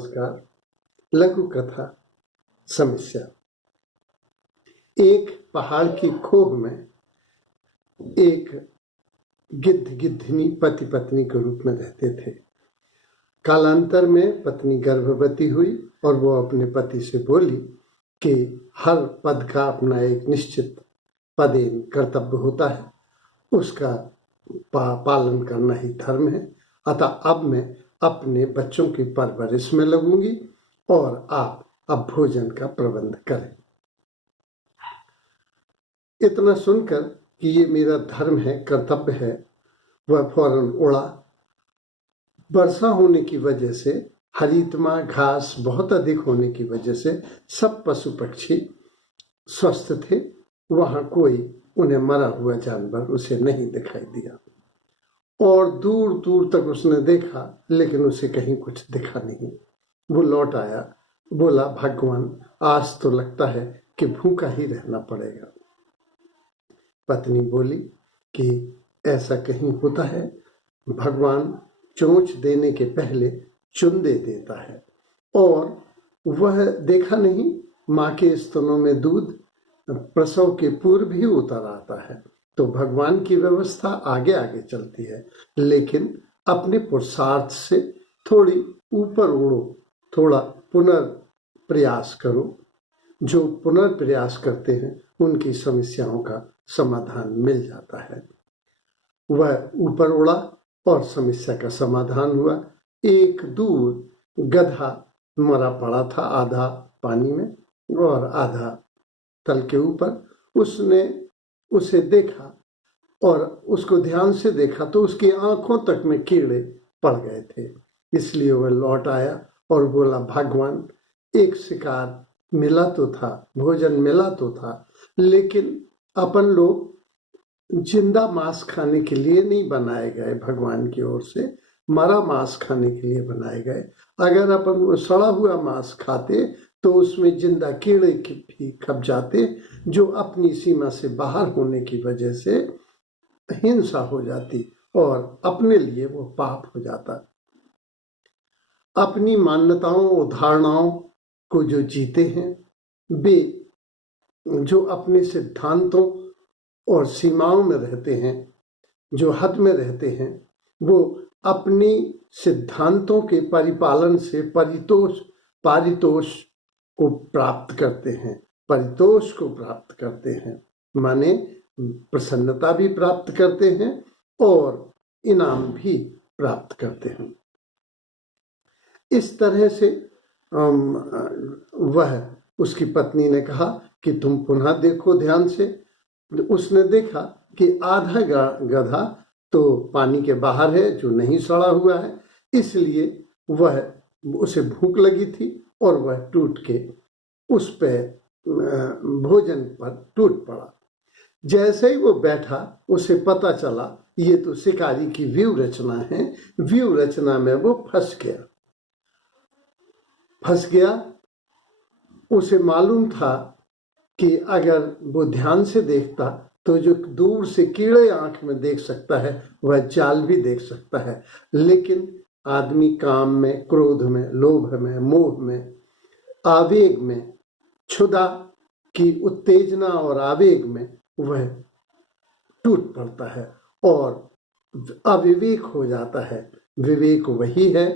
नमस्कार। लघु कथा समस्या। एक पहाड़ की खोह में एक गिद्ध गिद्धनी पति पत्नी के रूप में रहते थे। कालांतर में पत्नी गर्भवती हुई और वो अपने पति से बोली कि हर पद का अपना एक निश्चित पदेन कर्तव्य होता है, उसका पालन करना ही धर्म है। अतः अब मैं अपने बच्चों की परवरिश में लगूंगी और आप अब भोजन का प्रबंध करें। इतना सुनकर कि ये मेरा धर्म है, कर्तव्य है, वह फौरन उड़ा। वर्षा होने की वजह से, हरितमा घास बहुत अधिक होने की वजह से सब पशु पक्षी स्वस्थ थे। वहां कोई उन्हें मरा हुआ जानवर उसे नहीं दिखाई दिया और दूर दूर तक उसने देखा, लेकिन उसे कहीं कुछ दिखा नहीं। वो लौट आया, बोला, भगवान आज तो लगता है कि भूखा ही रहना पड़ेगा। पत्नी बोली कि ऐसा कहीं होता है, भगवान चोंच देने के पहले चुंदे देता है और वह देखा नहीं, माँ के स्तनों में दूध प्रसव के पूर्व ही उतर आता है। तो भगवान की व्यवस्था आगे आगे चलती है, लेकिन अपने पुरुषार्थ से थोड़ी ऊपर उड़ो, थोड़ा पुनर्प्रयास करो। जो पुनर्प्रयास करते हैं उनकी समस्याओं का समाधान मिल जाता है। वह ऊपर उड़ा और समस्या का समाधान हुआ। एक दूर गधा मरा पड़ा था, आधा पानी में और आधा तल के ऊपर। उसने उसे देखा और उसको ध्यान से देखा तो उसकी आंखों तक में कीड़े पड़ गए थे। इसलिए वह लौट आया और बोला, भगवान एक शिकार मिला तो था, भोजन मिला तो था, लेकिन अपन लोग जिंदा मांस खाने के लिए नहीं बनाए गए, भगवान की ओर से मरा मांस खाने के लिए बनाए गए। अगर अपन वो सड़ा हुआ मांस खाते तो उसमें जिंदा कीड़े भी खप जाते, जो अपनी सीमा से बाहर होने की वजह से हिंसा हो जाती और अपने लिए वो पाप हो जाता। अपनी मान्यताओं और धारणाओं को जो जीते हैं, वे जो अपने सिद्धांतों और सीमाओं में रहते हैं, जो हद में रहते हैं, वो अपनी सिद्धांतों के परिपालन से पारितोष को प्राप्त करते हैं, परितोष को प्राप्त करते हैं, माने प्रसन्नता भी प्राप्त करते हैं और इनाम भी प्राप्त करते हैं। इस तरह से वह उसकी पत्नी ने कहा कि तुम पुनः देखो ध्यान से। उसने देखा कि आधा गधा तो पानी के बाहर है, जो नहीं सड़ा हुआ है, इसलिए उसे भूख लगी थी और वह टूट के उस पे भोजन पर टूट पड़ा। जैसे ही वो बैठा, उसे पता चला ये तो शिकारी की व्यूह रचना है। व्यूह रचना में वो फंस गया। उसे मालूम था कि अगर वो ध्यान से देखता तो जो दूर से कीड़े आंख में देख सकता है, वह जाल भी देख सकता है। लेकिन आदमी काम में, क्रोध में, लोभ में, मोह में, आवेग में, क्षुधा की उत्तेजना और आवेग में वह टूट पड़ता है और अविवेक हो जाता है। विवेक वही है।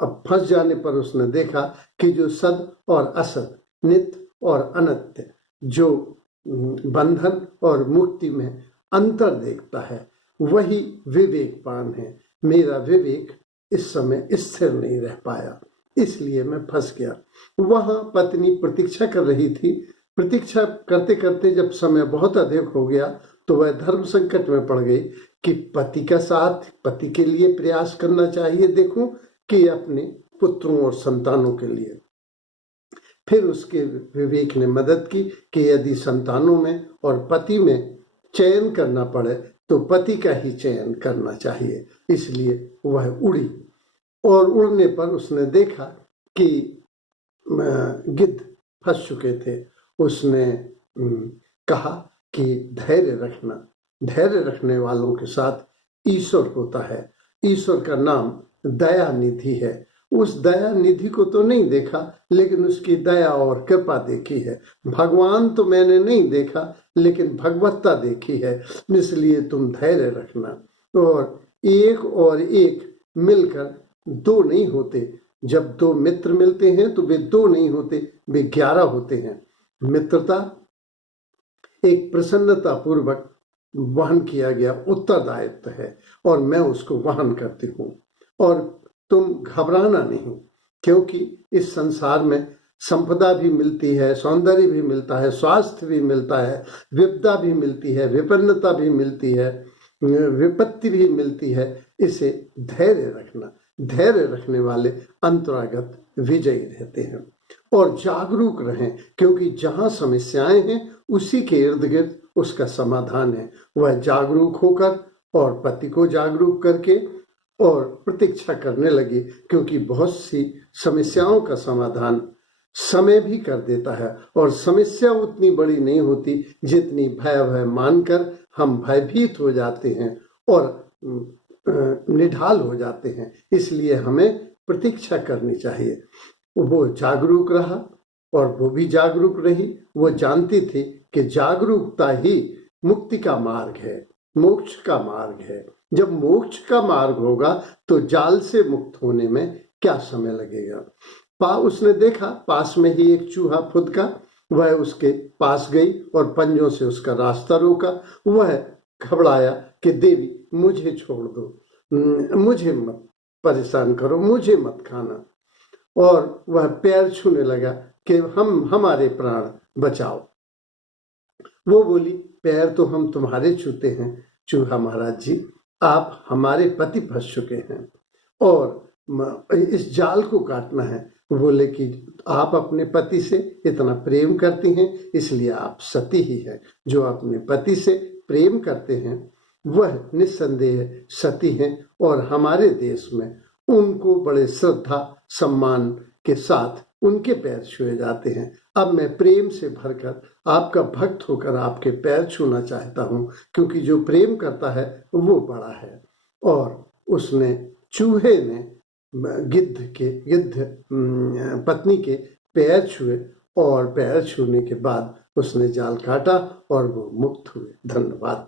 अब फंस जाने पर उसने देखा कि जो सद और असद, नित्य और अनित्य, जो बंधन और मुक्ति में अंतर देखता है, वही विवेकवान है। मेरा विवेक इस समय स्थिर नहीं रह पाया, इसलिए मैं फंस गया। वहां पत्नी प्रतीक्षा कर रही थी। प्रतीक्षा करते करते जब समय बहुत अधिक हो गया तो वह धर्म संकट में पड़ गई कि पति का साथ, पति के लिए प्रयास करना चाहिए, देखूं कि अपने पुत्रों और संतानों के लिए। फिर उसके विवेक ने मदद की कि यदि संतानों में और पति में चयन करना पड़े तो पति का ही चयन करना चाहिए। इसलिए वह उड़ी और उड़ने पर उसने देखा कि गिद्ध फंस चुके थे। उसने कहा कि धैर्य रखना, धैर्य रखने वालों के साथ ईश्वर होता है। ईश्वर का नाम दया निधि है उस दया निधि को तो नहीं देखा, लेकिन उसकी दया और कृपा देखी है। भगवान तो मैंने नहीं देखा, लेकिन भगवत्ता देखी है। इसलिए तुम धैर्य रखना। और एक मिलकर दो नहीं होते। जब दो मित्र मिलते हैं तो वे दो नहीं होते, वे 11 होते हैं। मित्रता एक प्रसन्नता पूर्वक वहन किया गया उत्तरदायित्व है, और मैं उसको वहन करती हूँ। और तुम घबराना नहीं, क्योंकि इस संसार में संपदा भी मिलती है, सौंदर्य भी मिलता है, स्वास्थ्य भी मिलता है, विपदा भी मिलती है, विपन्नता भी मिलती है, विपत्ति भी मिलती है। इसे धैर्य रखना। धैर्य रखने वाले अंतरागत विजयी रहते हैं। और जागरूक रहें, क्योंकि जहां समस्याएं हैं उसी के इर्द गिर्द उसका समाधान है। वह जागरूक होकर और पति को जागरूक करके और प्रतीक्षा करने लगे, क्योंकि बहुत सी समस्याओं का समाधान समय भी कर देता है। और समस्या उतनी बड़ी नहीं होती जितनी भय मानकर हम भयभीत हो जाते हैं और निढाल हो जाते हैं। इसलिए हमें प्रतीक्षा करनी चाहिए। वो जागरूक रहा और वो भी जागरूक रही। वो जानती थी कि जागरूकता ही मुक्ति का मार्ग है, मोक्ष का मार्ग है। जब मोक्ष का मार्ग होगा तो जाल से मुक्त होने में क्या समय लगेगा। उसने देखा पास में ही एक चूहा फुदका। वह उसके पास गई और पंजों से उसका रास्ता रोका। वह घबराया कि देवी मुझे छोड़ दो, मुझे मत परेशान करो, मुझे मत खाना। और वह पैर छूने लगा कि हमारे प्राण बचाओ। वो बोली, पैर तो हम तुम्हारे छूते हैं चूहा महाराज जी, आप हमारे पति फंस चुके हैं और इस जाल को काटना है। बोले कि आप अपने पति से इतना प्रेम करती हैं, इसलिए आप सती ही है। जो अपने पति से प्रेम करते हैं वह निस्संदेह सती हैं, और हमारे देश में उनको बड़े श्रद्धा सम्मान के साथ उनके पैर छुए जाते हैं। अब मैं प्रेम से भरकर आपका भक्त होकर आपके पैर छूना चाहता हूँ, क्योंकि जो प्रेम करता है वो बड़ा है। और उसने चूहे ने गिद्ध पत्नी के पैर छुए, और पैर छूने के बाद उसने जाल काटा और वो मुक्त हुए। धन्यवाद।